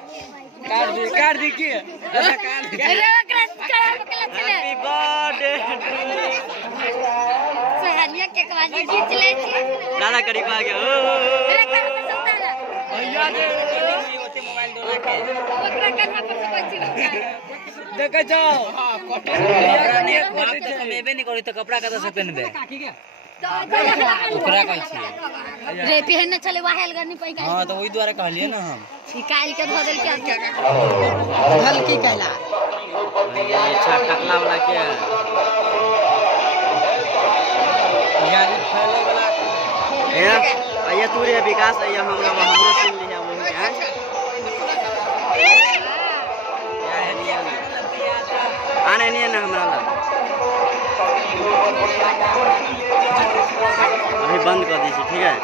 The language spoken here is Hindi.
काट दी की हैप्पी बर्थडे सहनिया के कवाजी खींच ले छी दादा करीब आ गया अरे कर तो सुनता ना भैया ने ओते मोबाइल दोला के ओकरा कन्हा पर से कोई चीज देखे जाओ हां कोटे भैया ने कोटे तो मेबे नहीं करी तो कपड़ा का से पहनबे ओकरा कहै छी रे पहन चले वाहेल गनी पई का हां तो वही द्वारा कहलिए ना हम निकाल के धो देल के हल्की कहला ये अच्छा टकला वाला के यार फैले वाला ये तू रे विकास ये हमरा हमरो सुन लिया वो है आने नहीं ना हमरा अभी बंद कर दी ठीक है।